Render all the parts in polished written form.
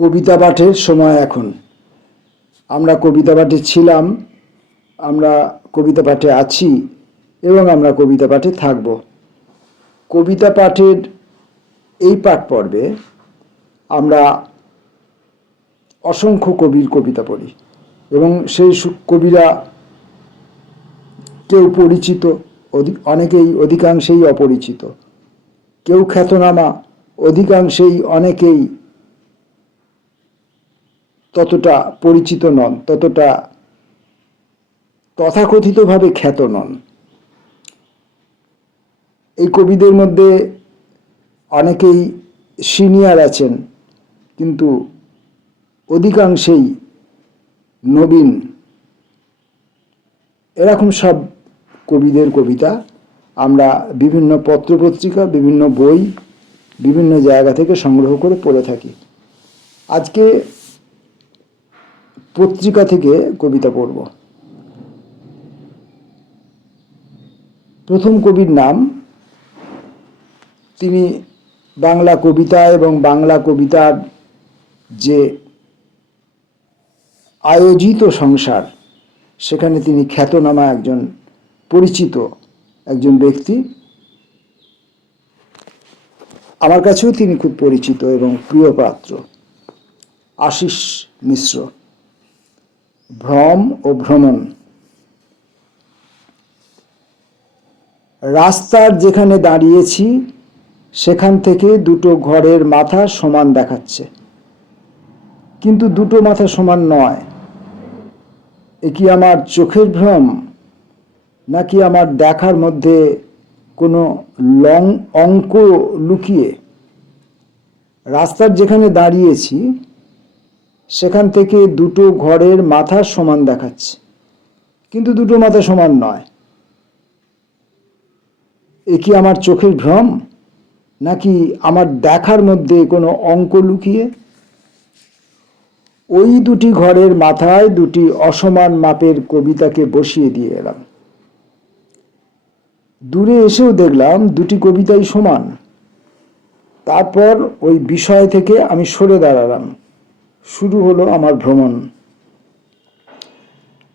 কবিতা পাঠের সময় এখন। আমরা কবিতা পাঠে ছিলাম, আমরা কবিতা পাঠে আছি এবং আমরা কবিতা পাঠে থাকব। কবিতা পাঠের এই পাঠ পর্বে আমরা অসংখ্য কবির কবিতা পড়ি এবং সেই কবিরা কেউ পরিচিত, অধিকাংশেই অপরিচিত, কেউ খ্যাতনামা, অনেকেই ততটা পরিচিত নন, ততটা তথাকথিতভাবে খ্যাত নন। এই কবিদের মধ্যে অনেকেই সিনিয়র আছেন, কিন্তু অধিকাংশেই নবীন। এরকম সব কবিদের কবিতা আমরা বিভিন্ন পত্রপত্রিকা, বিভিন্ন বই, বিভিন্ন জায়গা থেকে সংগ্রহ করে পড়ে থাকি। আজকে পত্রিকা থেকে কবিতা পড়ব। প্রথম কবির নাম, তিনি বাংলা কবিতা এবং বাংলা কবিতার যে আয়োজিত সংসার, সেখানে তিনি খ্যাতনামা একজন পরিচিত একজন ব্যক্তি। আমার কাছেও তিনি খুব পরিচিত এবং প্রিয়পাত্র। আশিস মিশ্র, ভ্রম ও ভ্রমণ। রাস্তার যেখানে দাঁড়িয়েছি সেখান থেকে দুটো ঘরের মাথা সমান দেখাচ্ছে, কিন্তু দুটো মাথা সমান নয়। এ কি আমার চোখের ভ্রম, নাকি আমার দেখার মধ্যে কোনো অঙ্ক লুকিয়ে? রাস্তার যেখানে দাঁড়িয়েছি সেখান থেকে দুটো ঘরের মাথা সমান দেখাচ্ছে, কিন্তু দুটো মাথা সমান নয়। এ কি আমার চোখের ভ্রম, নাকি আমার দেখার মধ্যে কোনো অঙ্ক লুকিয়ে? ওই দুটি ঘরের মাথায় দুটি অসমান মাপের কবিতাকে বসিয়ে দিয়ে এলাম। দূরে এসেও দেখলাম দুটি কবিতাই সমান। তারপর ওই বিষয় থেকে আমি সরে দাঁড়ালাম। শুরু হলো আমার ভ্রমণ।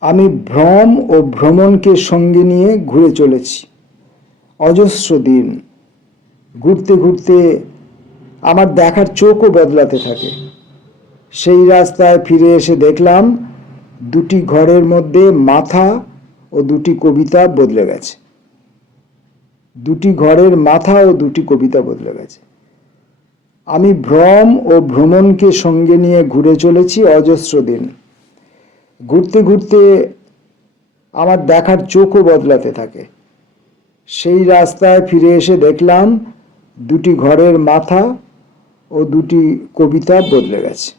আমি ভ্রম ও ভ্রমণকে সঙ্গে নিয়ে ঘুরে চলেছি অজস্র দিন। ঘুরতে ঘুরতে আমার দেখার চোখও বদলাতে থাকে। সেই রাস্তায় ফিরে এসে দেখলাম দুটি ঘরের মধ্যে মাথা ও দুটি কবিতা বদলে গেছে। দুটি ঘরের মাথা ও দুটি কবিতা বদলে গেছে। আমি ভ্রম ও ভ্রমণকে সঙ্গে নিয়ে ঘুরে চলেছি অজস্র দিন। ঘুরতে ঘুরতে আমার দেখার চোখও বদলাতে থাকে। সেই রাস্তায় ফিরে এসে দেখলাম দুটি ঘরের মাথা ও দুটি কবিতা বদলে গেছে।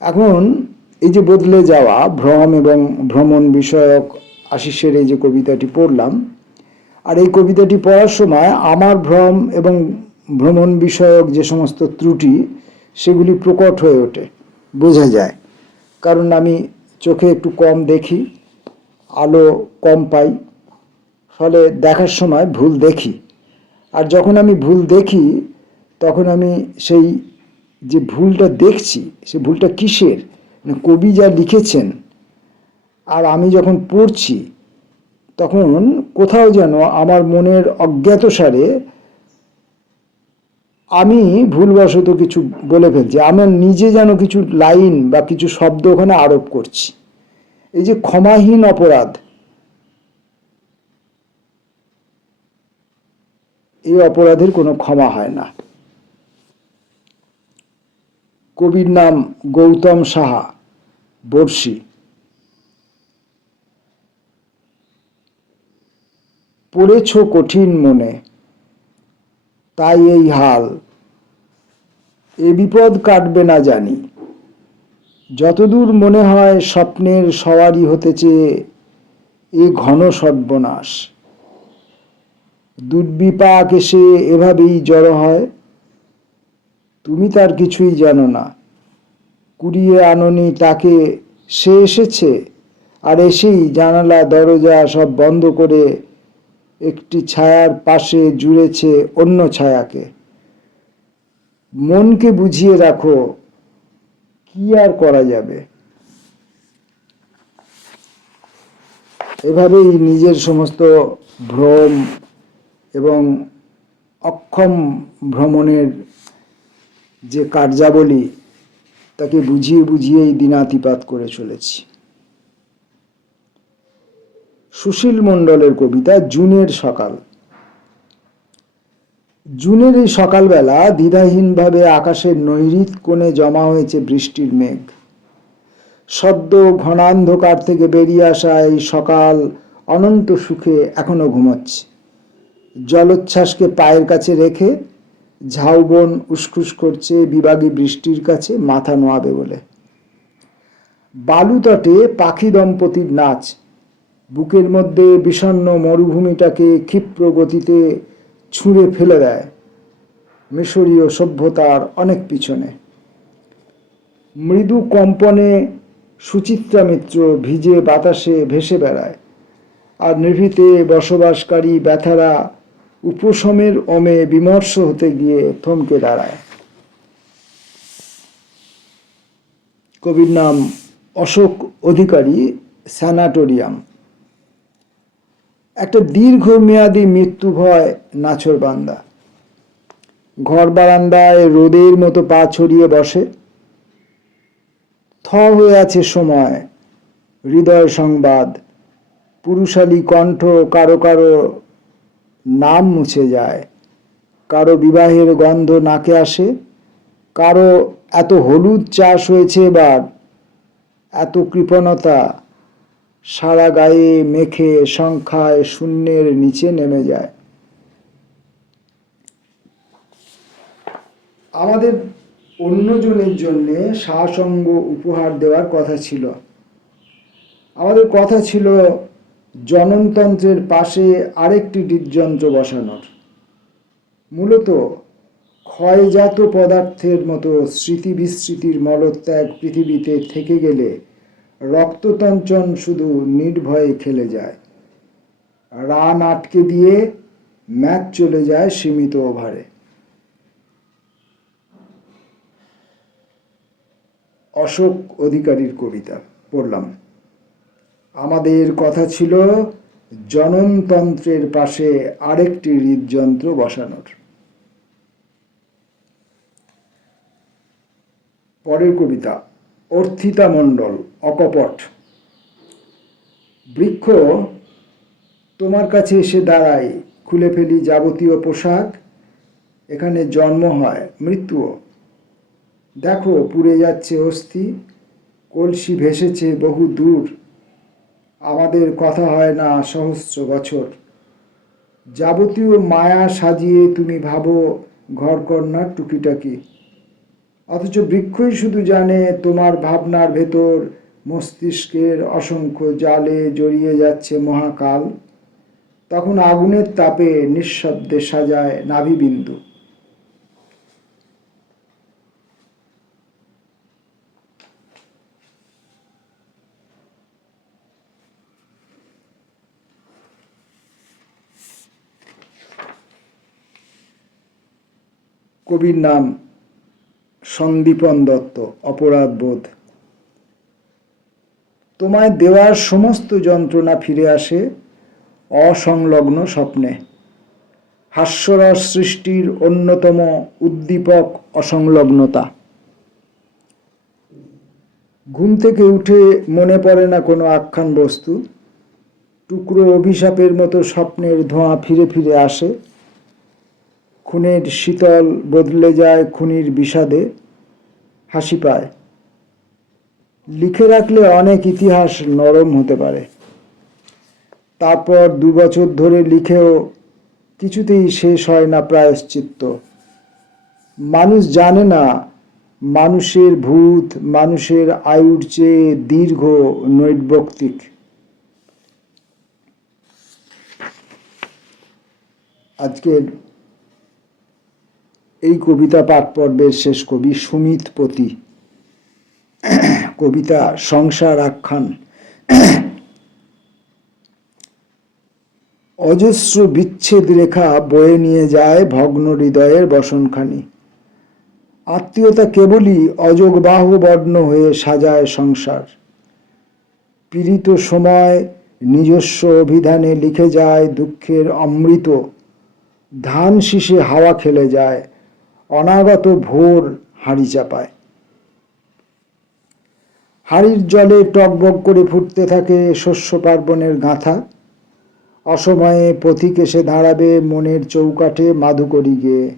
এখন এই যে বদলে যাওয়া ভ্রম এবং ভ্রমণ বিষয়ক আশিসের এই যে কবিতাটি পড়লাম, আর এই কবিতাটি পড়ার সময় আমার ভ্রম এবং ভ্রমণ বিষয়ক যে সমস্ত ত্রুটি, সেগুলি প্রকট হয়ে ওঠে, বোঝা যায়। কারণ আমি চোখে একটু কম দেখি, আলো কম পাই, ফলে দেখার সময় ভুল দেখি। আর যখন আমি ভুল দেখি, তখন আমি সেই যে ভুলটা দেখছি, সে ভুলটা কিসের, কবি যা লিখেছেন আর আমি যখন পড়ছি, তখন কোথাও যেন আমার মনের অজ্ঞাতসারে আমি ভুলবশত কিছু বলে ফেলছি। আমার নিজে যেন কিছু লাইন বা কিছু শব্দ ওখানে আরোপ করছি। এই যে ক্ষমাহীন অপরাধ, এই অপরাধের কোনো ক্ষমা হয় না। কবির নাম গৌতম সাহা, বর্ষি। পড়েছ কঠিন মনে, তাই এই হাল, এ বিপদ কাটবে না জানি। যতদূর মনে হয় স্বপ্নের সওয়ারি হতে চেয়ে এ ঘন সর্বনাশ। দুর্বিপাক এসে এভাবেই জড়ো হয়, তুমি তার কিছুই জানো না। কুড়িয়ে আননি তাকে, সে এসেছে, আর এসেই জানালা দরজা সব বন্ধ করে একটি ছায়ার পাশে জুড়েছে অন্য ছায়াকে। মনকে বুঝিয়ে রাখো, কি আর করা যাবে। এভাবেই নিজের সমস্ত ভ্রম এবং অক্ষম ভ্রমণের যে কার্যাবলী তাকে বুঝিয়ে বুঝিয়েই দিনাতিপাত করে চলেছি। সুশীল মণ্ডলের কবিতা জুনের সকাল। জুনের এই সকালবেলা দ্বিধাহীনভাবে আকাশের নৈঋত কোণে জমা হয়েছে বৃষ্টির মেঘ। সদ্য ঘনান্ধকার থেকে বেরিয়ে আসা এই সকাল অনন্ত সুখে এখনো ঘুমোচ্ছে। জলোচ্ছ্বাসকে পায়ের কাছে রেখে ঝাউবন উসখুস করছে বিবাগী বৃষ্টির কাছে মাথা নোয়াবে বলে। বালুতটে পাখি দম্পতির নাচ বুকের মধ্যে বিষণ্ণ মরুভূমিটাকে ক্ষিপ্র গতিতে ছুঁড়ে ফেলে দেয় মিশরীয় সভ্যতার অনেক পিছনে। মৃদু কম্পনে সুচিত্রা মিত্র ভিজে বাতাসে ভেসে বেড়ায়, আর নিভৃতে বসবাসকারী ব্যথারা উপশমের ওমে বিমর্ষ হতে গিয়ে থমকে দাঁড়ায়। কবির নাম অশোক অধিকারী, স্যানাটোরিয়াম। একটা দীর্ঘমেয়াদী মৃত্যু ভয় নাছোড়বান্দা। ঘর বারান্দায় রোদের মতো পা ছড়িয়ে বসে। থ হয়ে আছে সময়, হৃদয় সংবাদ, পুরুষালী কণ্ঠ, কারো কারো নাম মুছে যায়, কারো বিবাহের গন্ধ নাকে আসে, কারো এত হলুদ চাষ হয়েছে এবার, এত কৃপণতা সারা গায়ে মেখে সংখ্যায় শূন্যের নিচে নেমে যায়। আমাদের অন্যজনের জন্যে সাসঙ্গ উপহার দেওয়ার কথা ছিল। আমাদের কথা ছিল জননতন্ত্রের পাশে আরেকটি হৃদযন্ত্র বসানোর। মূলত ক্ষয়জাত পদার্থের মতো স্মৃতি বিস্মৃতির মলত্যাগ পৃথিবীতে থেকে গেলে রক্ততঞ্চন শুধু নির্ভয়ে খেলে যায়। রান আটকে দিয়ে ম্যাচ চলে যায় সীমিত ওভারে। অশোক অধিকারীর কবিতা পড়লাম। আমাদের কথা ছিল জননতন্ত্রের পাশে আরেকটি হৃদযন্ত্র বসানোর। পরের কবিতা অর্থিতা মণ্ডল, অকপট। বৃক্ষ তোমার কাছে এসে দাঁড়াই, খুলে ফেলি যাবতীয় পোশাক, এখানে জন্ম হয়, মৃত্যুও। দেখো পুড়ে যাচ্ছে অস্থি, কলসি ভেসেছে বহু দূর, আমাদের কথা হয় না সহস্র বছর। যাবতীয় মায়া সাজিয়ে তুমি ভাবো ঘরকন্নার টুকিটাকি, অথচ বৃক্ষই শুধু জানে তোমার ভাবনার ভেতর মস্তিষ্কের অসংখ্য জালে জড়িয়ে যাচ্ছে মহাকাল। তখন আগুনের তাপে নিঃশব্দে সাজায় নাভিবিন্দু। কবির নাম সন্দীপন দত্ত, অপরাধ বোধ। তোমায় দেওয়ার সমস্ত যন্ত্রণা ফিরে আসে অসংলগ্ন স্বপ্নে। হাস্যরস সৃষ্টির অন্যতম উদ্দীপক অসংলগ্নতা। ঘুম থেকে উঠে মনে পড়ে না কোনো আখ্যান বস্তু। টুকরো অভিশাপের মতো স্বপ্নের ধোঁয়া ফিরে ফিরে আসে। খুনের শীতল বদলে যায় খুনির বিষাদে, হাসি পায়। লিখে রাখলে অনেক ইতিহাস নরম হতে পারে। তারপর 2 বছর ধরে লিখেও কিছুতেই শেষ হয় না প্রায়শ্চিত্ত। মানুষ জানে না মানুষের ভূত মানুষের আয়ুর চেয়ে দীর্ঘ নৈর্ব্যক্তিক। আজকের এই কবিতা পাঠ পর্বের শেষ কবি সুমিত পতি। কবিতা সংসার আখ্যান। অজস্র বিচ্ছেদ রেখা বয়ে নিয়ে যায় ভগ্ন হৃদয়ের বসনখানি। আত্মীয়তা কেবলই অযোগবাহ বর্ণ হয়ে সাজায় সংসার। পীড়িত সময় নিজস্ব অভিধানে লিখে যায় দুঃখের অমৃত, ধান শীষে হাওয়া খেলে যায়, অনাগত ভোর হাঁড়ি চাপায়। হাঁড়ির জলে টগবগ করে ফুটতে থাকে শস্য পার্বণের গাঁথা। অসময়ে পথিক এসে দাঁড়াবে মনের চৌকাঠে মাধুকরী গেয়ে।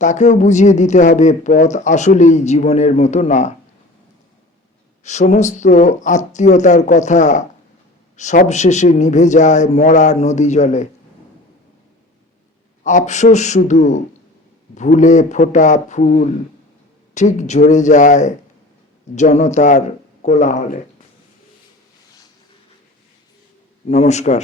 তাকেও বুঝিয়ে দিতে হবে পথ আসলেই জীবনের মতো না। সমস্ত আত্মীয়তার কথা সবশেষে নিভে যায় মরা নদী জলে। আফসোস শুধু ভুলে ফোটা ফুল ঠিক ঝরে যায় জনতার কোলাহলে। নমস্কার।